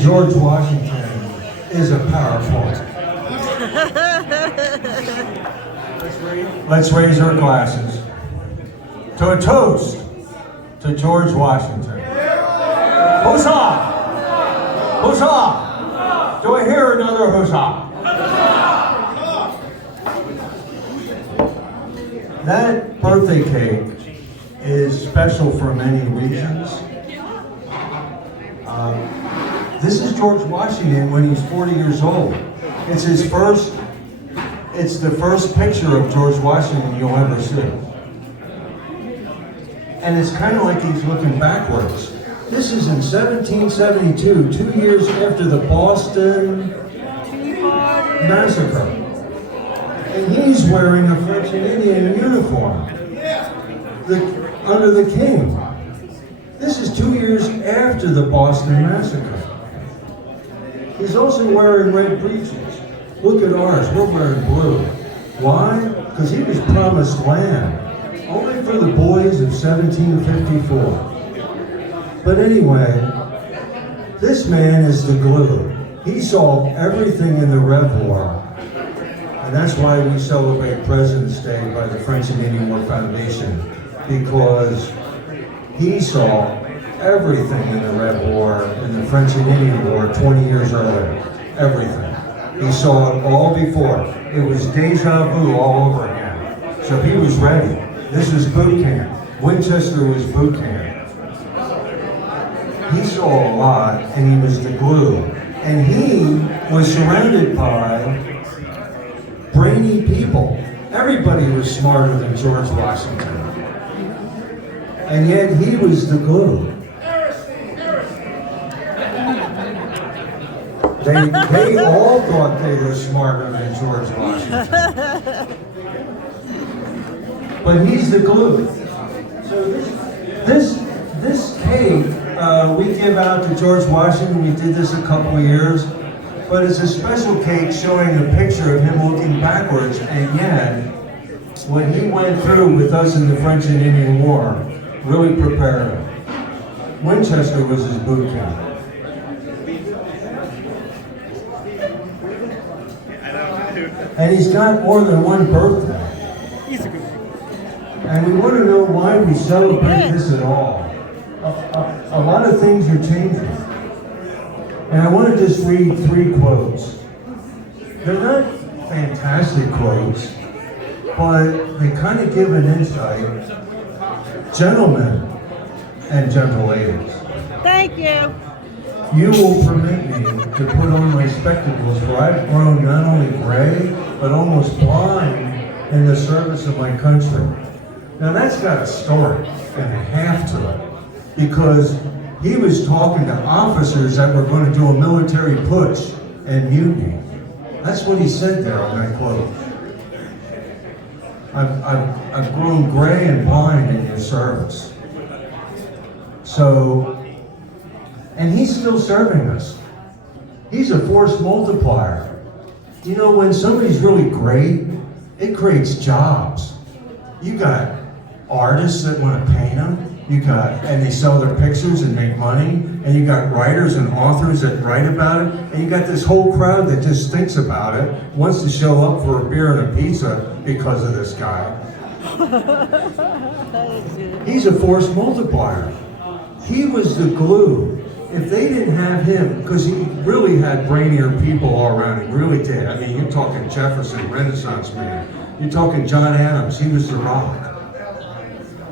and George Washington is a PowerPoint. Let's raise our glasses to a toast to George Washington. Huzzah! Huzzah! Do I hear another huzzah? That birthday cake is special for many reasons. This is George Washington when he's 40 years old. It's the first picture of George Washington you'll ever see. And it's kind of like he's looking backwards. This is in 1772, 2 years after the Boston Massacre. And he's wearing a French and Indian uniform under the king. This is 2 years after the Boston Massacre. He's also wearing red breeches. Look at ours, we're wearing blue. Why? Because he was promised land, only for the boys of 1754. But anyway, this man is the glue. He saw everything in the Rev War. And that's why we celebrate President's Day by the French and Indian War Foundation, because he saw everything in the Red War and the French and Indian War 20 years earlier. Everything. He saw it all before. It was deja vu all over again. So he was ready. This was boot camp. Winchester was boot camp. He saw a lot, and he was the glue. And he was surrounded by brainy people. Everybody was smarter than George Washington. And yet he was the glue. They all thought they were smarter than George Washington. But he's the glue. So this cake we give out to George Washington. We did this a couple of years. But it's a special cake showing a picture of him looking backwards, and yet what he went through with us in the French and Indian War really prepared him. Winchester was his boot camp. And he's got more than one birthday. And we want to know why we celebrate this at all. A lot of things are changing. And I want to just read 3 quotes. They're not fantastic quotes, but they kind of give an insight. Gentlemen and gentle ladies. Thank you. You will permit me to put on my spectacles, for I've grown not only gray, but almost blind in the service of my country. Now that's got a story and a half to it, because he was talking to officers that were going to do a military push and mutiny. That's what he said there on that quote. I've grown gray and blind in your service. So, and he's still serving us. He's a force multiplier. You know, when somebody's really great, it creates jobs. You got artists that want to paint them. And they sell their pictures and make money, and you got writers and authors that write about it, and you got this whole crowd that just thinks about it, wants to show up for a beer and a pizza because of this guy. He's a force multiplier. He was the glue. If they didn't have him, because he really had brainier people all around him, really did. I mean, you're talking Jefferson, Renaissance man. You're talking John Adams, he was the rock.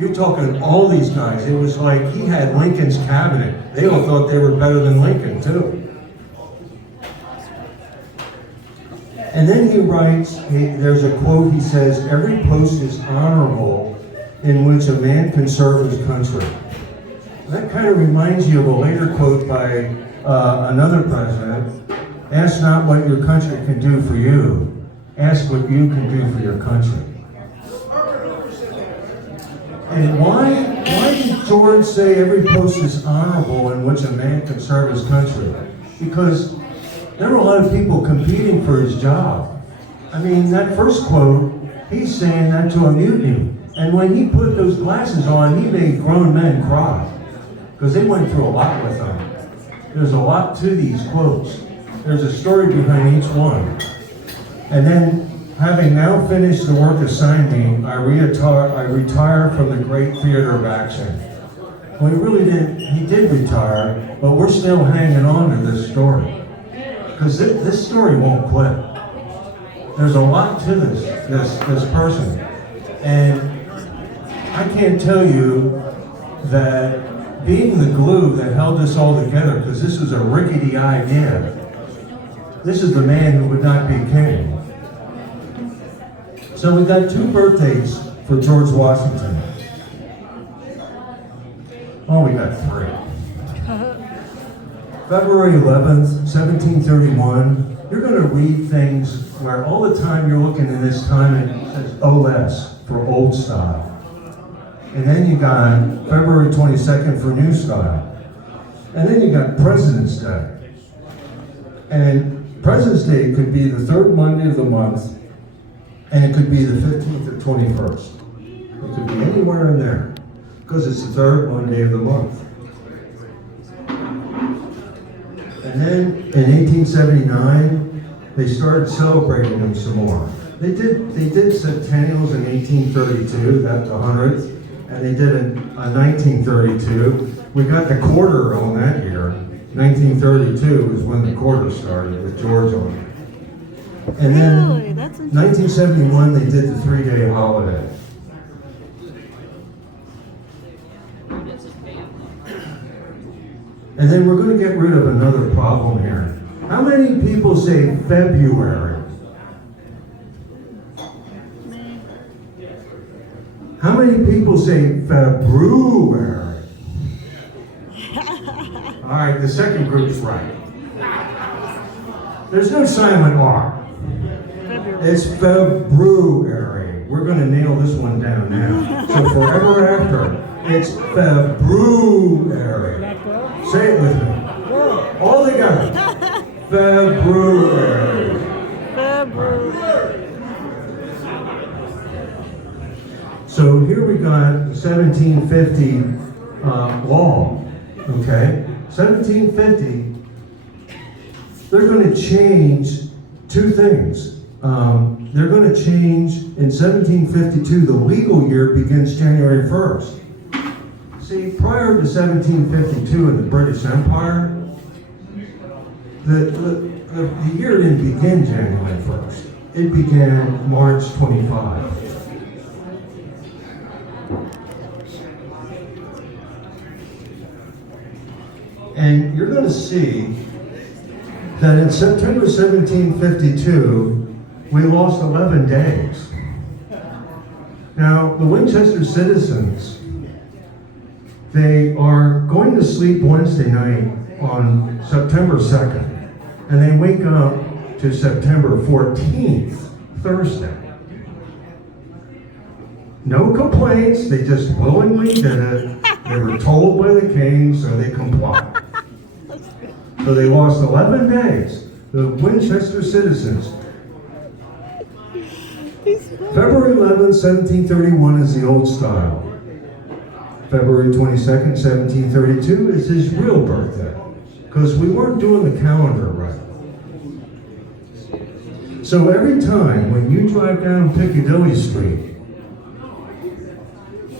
You're talking all these guys. It was like he had Lincoln's cabinet. They all thought they were better than Lincoln, too. And then he writes, there's a quote, he says, "Every post is honorable in which a man can serve his country." That kind of reminds you of a later quote by another president. "Ask not what your country can do for you. Ask what you can do for your country." And why did George say every post is honorable in which a man can serve his country? Because there were a lot of people competing for his job. I mean, that first quote, he's saying that to a mutiny. And when he put those glasses on, he made grown men cry, because they went through a lot with him. There's a lot to these quotes. There's a story behind each one. And then, having now finished the work assigned me, I retire from the great theater of action. Well, he did retire, but we're still hanging on to this story. Because this story won't quit. There's a lot to this person. And I can't tell you that being the glue that held this all together, because this was a rickety idea, this is the man who would not be king. So we got 2 birthdays for George Washington. Oh, we got 3. February 11th, 1731. You're going to read things where all the time you're looking in this time and it says OS for old style. And then you got February 22nd for new style. And then you got President's Day. And President's Day could be the 3rd Monday of the month, and it could be the 15th or 21st. It could be anywhere in there, because it's the 3rd Monday of the month. And then in 1879, they started celebrating them some more. They did centennials in 1832, that's the 100th, and they did a 1932. We got the quarter on that year. 1932 is when the quarter started with George on it. And then 1971, they did the 3-day holiday. And then we're going to get rid of another problem here. How many people say February? How many people say February? All right, the second group's right. There's no silent R. It's February. We're going to nail this one down now. So forever after, it's February. Say it with me. All together. February. February. So here we got 1750 law. Okay? 1750, they're going to change 2 things. They're going to change, in 1752, the legal year begins January 1st. See, prior to 1752 in the British Empire, the year didn't begin January 1st. It began March 25. And you're going to see that in September 1752, we lost 11 days. Now, the Winchester citizens, they are going to sleep Wednesday night on September 2nd, and they wake up to September 14th, Thursday. No complaints, they just willingly did it. They were told by the king, so they complied. So they lost 11 days, the Winchester citizens. February 11th, 1731 is the old style. February 22nd, 1732 is his real birthday, because we weren't doing the calendar right. So every time when you drive down Piccadilly Street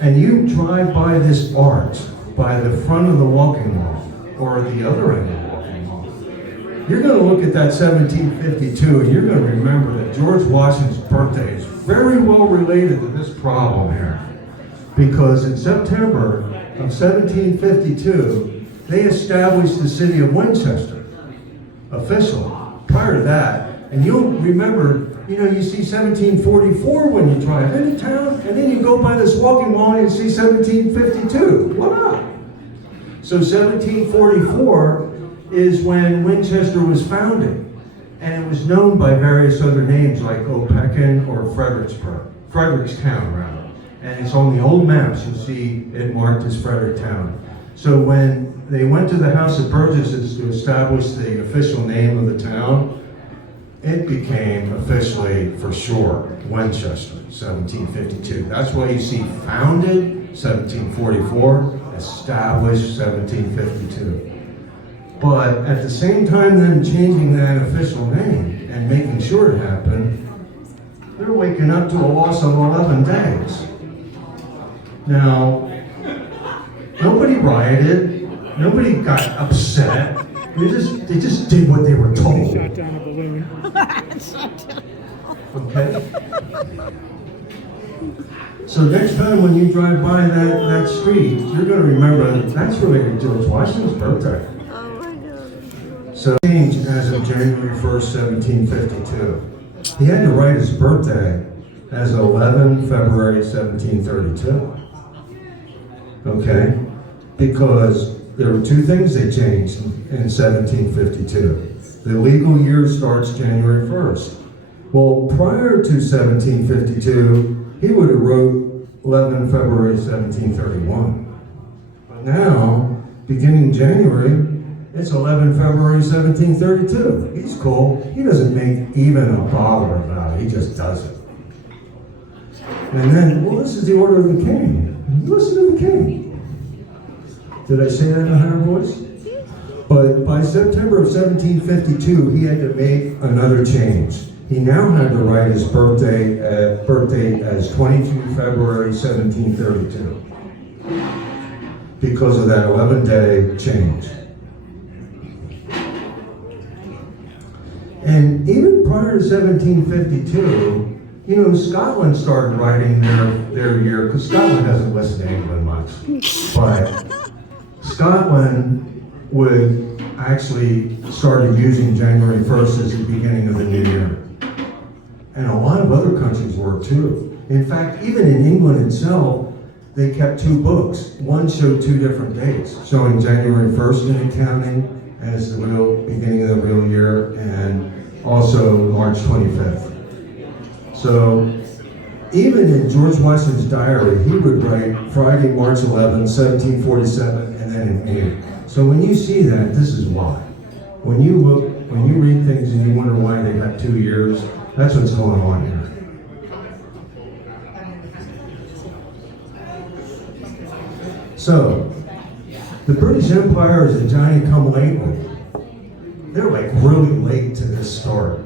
and you drive by this arch by the front of the walking wall or the other end of the walking wall, you're going to look at that 1752 and you're going to remember that George Washington's birthday is very well related to this problem here. Because in September of 1752, they established the city of Winchester, officially. Prior to that, and you'll remember, you see 1744 when you drive into town, and then you go by this walking wall and you see 1752. What up? So 1744 is when Winchester was founded, and it was known by various other names like Opequon or Frederickstown, rather. And it's on the old maps, you'll see it marked as Fredericktown. So when they went to the House of Burgesses to establish the official name of the town, it became officially, for sure, Winchester, 1752. That's why you see founded, 1744, established, 1752. But at the same time, them changing that official name and making sure it happened, they're waking up to a loss of 11 days. Now, nobody rioted, nobody got upset. They just did what they were told. Shot down a balloon. Okay? So next time when you drive by that street, you're going to remember that's related to George Washington's birthday. Oh my God. So changed as of January 1st, 1752. He had to write his birthday as 11 February 1732. Okay? Because there were two things they changed in 1752. The legal year starts January 1st. Well, prior to 1752, he would have wrote 11 February 1731. But now, beginning January, it's 11 February 1732. He's cool. He doesn't make even a bother about it. He just does it. And then, well, this is the order of the king. Listen to the king. Did I say that in a higher voice? But by September of 1752, he had to make another change. He now had to write his birthday as 22 February 1732 because of that 11-day change. And even prior to 1752, you know, Scotland started writing their year, because Scotland doesn't listen to England much, but Scotland would actually started using January 1st as the beginning of the new year. And a lot of other countries were too. In fact, even in England itself, they kept two books. One showed two different dates, showing January 1st in accounting as the real beginning of the real year, and also March 25th. So even in George Washington's diary, he would write Friday, March 11, 1747, and then in May. So when you see that, this is why. When you read things and you wonder why they got 2 years, that's what's going on here. So, the British Empire is a Johnny-come-lately. They're like really late to this story.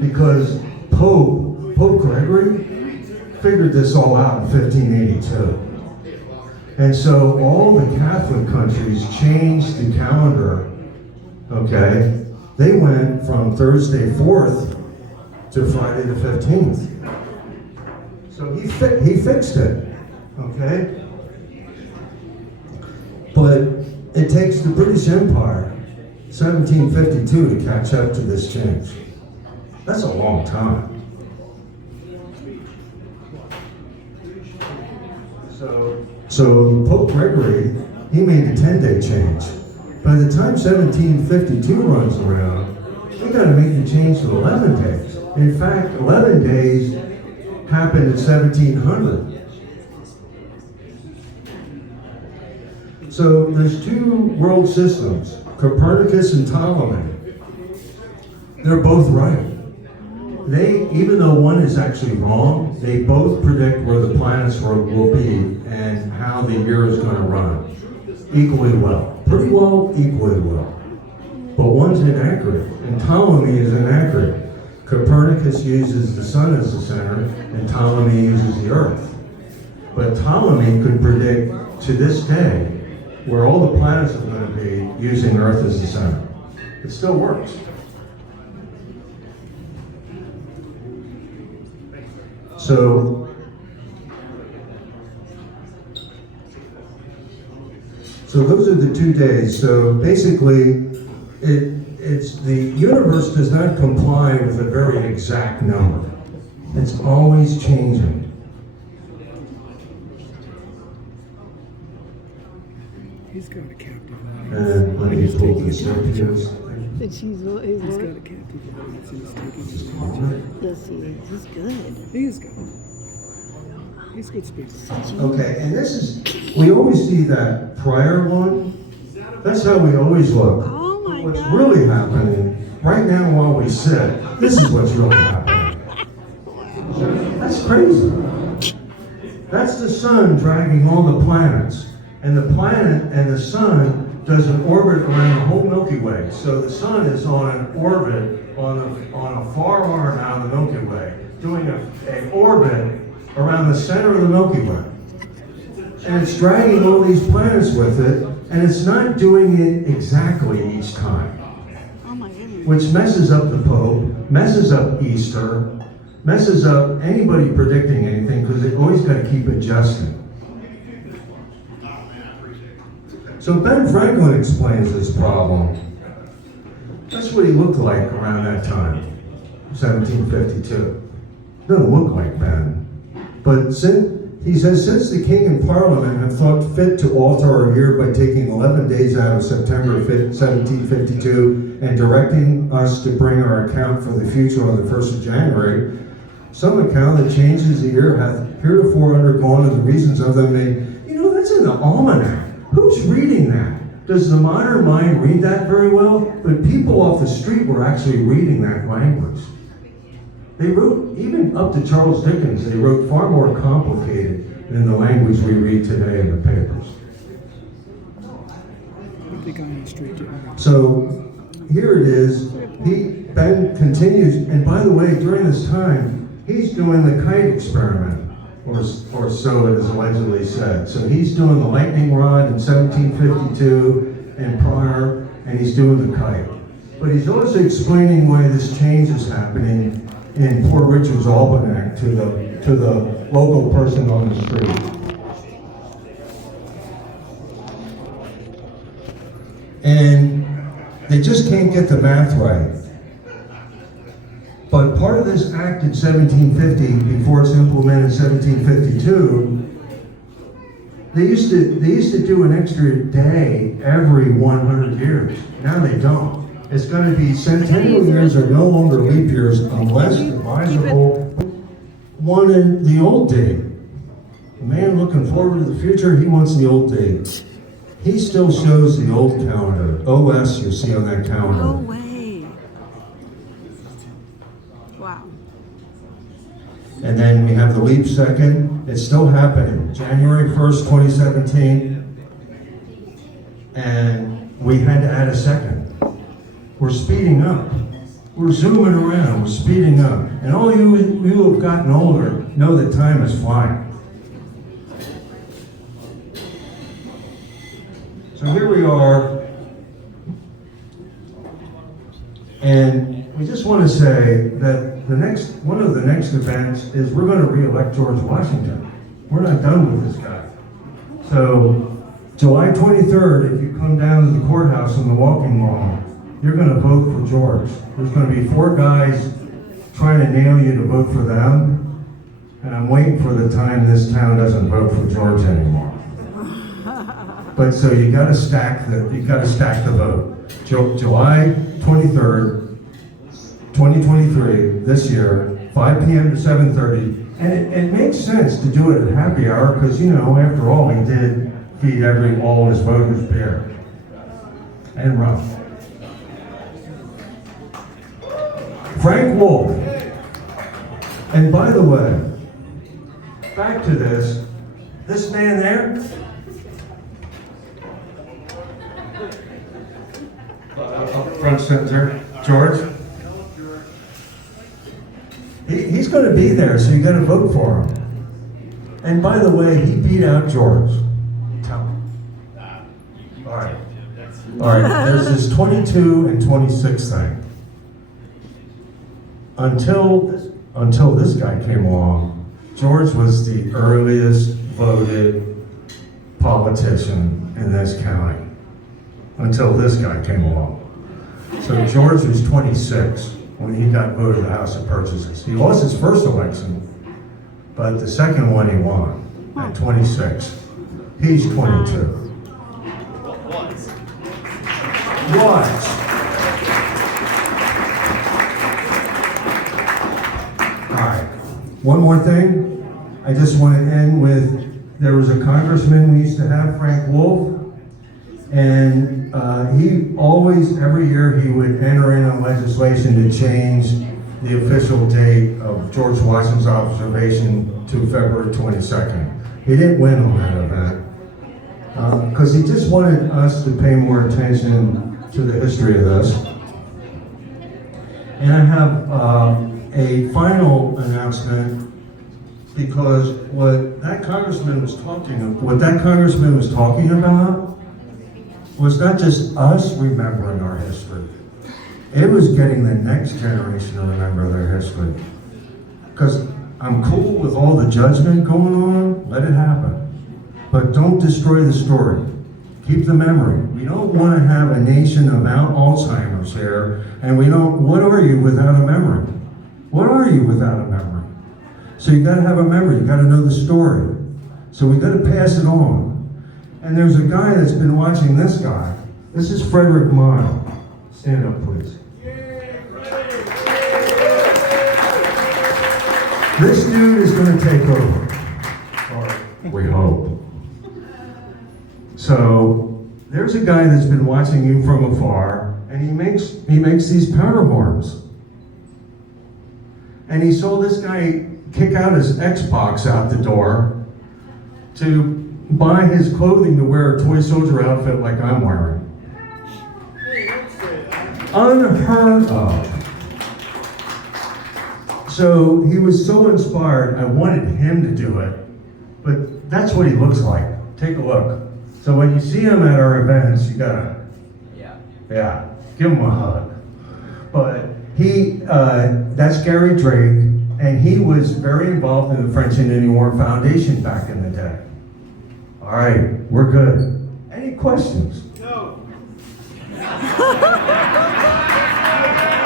Because Pope Gregory figured this all out in 1582. And so all the Catholic countries changed the calendar, okay? They went from Thursday 4th to Friday the 15th. So he fixed it, okay? But it takes the British Empire 1752 to catch up to this change. That's a long time. So Pope Gregory, he made a 10-day change. By the time 1752 runs around, we got to make the change to 11 days. In fact, 11 days happened in 1700. So there's two world systems, Copernicus and Ptolemy. They're both right. Even though one is actually wrong, they both predict where the planets will be and how the year is going to run equally well. Pretty well, equally well. But one's inaccurate, and Ptolemy is inaccurate. Copernicus uses the sun as the center, and Ptolemy uses the earth. But Ptolemy could predict to this day where all the planets are going to be using Earth as the center. It still works. So those are the 2 days. So basically, it's the universe does not comply with a very exact number. It's always changing. He's got a captive And let me pull this up here. He's got a captive audience and he's taking Yes, he is. He's good. He is good. He's a good speaker. Okay, and this is, we always see that prior one. That's how we always look. Oh my What's God. really happening right now while we sit, this is what's really happening. That's crazy. That's the sun dragging all the planets. And the planet and the sun does an orbit around the whole Milky Way. So the sun is on an orbit on a far arm out of the Milky Way, doing an orbit around the center of the Milky Way. And it's dragging all these planets with it, and it's not doing it exactly each time. Oh my goodness. Which messes up the Pope, messes up Easter, messes up anybody predicting anything, because they always got to keep adjusting. So Ben Franklin explains this problem. That's what he looked like around that time, 1752. Doesn't look like Ben. But he says, since the king and parliament have thought fit to alter our year by taking 11 days out of September 1752 and directing us to bring our account for the future on the 1st of January, some account that changes the year hath heretofore undergone, and the reasons of them may, that's in the almanac. Who's reading that? Does the modern mind read that very well? But people off the street were actually reading that language. They wrote, even up to Charles Dickens, they wrote far more complicated than the language we read today in the papers. What the guy on the street doing? So here it is. Ben continues, and by the way, during this time, he's doing the kite experiment, or so it is allegedly said. So he's doing the lightning rod in 1752 and prior, and he's doing the kite. But he's also explaining why this change is happening in Poor Richard's Almanac to the local person on the street. And they just can't get the math right. But part of this act in 1750, before it's implemented in 1752, they used to do an extra day every 100 years. Now they don't. It's going to be centennial years are no longer leap years unless advisable. One in the old date. A man looking forward to the future, he wants the old date. He still shows the old calendar. OS you see on that calendar. No way. Wow. And then we have the leap second. It's still happening. January 1st, 2017. And we had to add a second. We're speeding up. We're zooming around. We're speeding up. And all you who have gotten older know that time is flying. So here we are. And we just want to say that one of the next events is we're going to re-elect George Washington. We're not done with this guy. So July 23rd, if you come down to the courthouse on the walking mall, you're going to vote for George. There's going to be 4 guys trying to nail you to vote for them, and I'm waiting for the time this town doesn't vote for George anymore. But so you got to stack the vote. July 23rd, 2023, this year, 5 p.m. to 7:30, and it makes sense to do it at happy hour because after all, he did feed all his voters beer and rum. Frank Wolf. And by the way, back to this man there, up front center, George. He's going to be there, so you got to vote for him. And by the way, he beat out George. Tell him. All right. There's this 22 and 26 thing. Until this guy came along, George was the earliest voted politician in this county. Until this guy came along. So George was 26 when he got voted to the House of Purchases. He lost his first election, but the second one he won at 26. He's 22. What? One more thing, I just want to end with, there was a congressman we used to have, Frank Wolf, and he always, every year, he would enter in on legislation to change the official date of George Washington's observation to February 22nd. He didn't win on that event, because he just wanted us to pay more attention to the history of this. And I have a final announcement, because what that congressman was talking about was not just us remembering our history. It was getting the next generation to remember their history. Because I'm cool with all the judgment going on, let it happen. But don't destroy the story. Keep the memory. We don't want to have a nation of Alzheimer's here, and we don't, what are you without a memory? What are you without a memory? So you gotta have a memory, you gotta know the story. So we gotta pass it on. And there's a guy that's been watching this guy. This is Frederick Moyer. Stand up, please. This dude is gonna take over. Or we hope. So there's a guy that's been watching you from afar, and he makes these powder horns. And he saw this guy kick out his Xbox out the door to buy his clothing to wear a toy soldier outfit like I'm wearing. Unheard of. So he was so inspired, I wanted him to do it, but that's what he looks like. Take a look. So when you see him at our events, you gotta, yeah, give him a hug. But that's Gary Drake, and he was very involved in the French Indian War Foundation back in the day. All right, we're good. Any questions? No.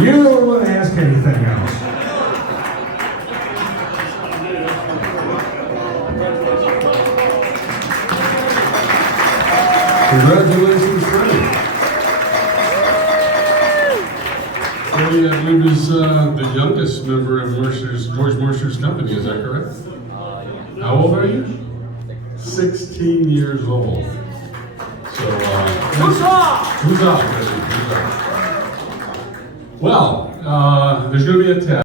You don't want to ask anything else. Congratulations, Freddie. Freddie, I believe, is the youngest member of George Mercer's company, is that correct? How old are you? 16 years old. So, who's up, Freddie? Who's up? Well, there's going to be a test.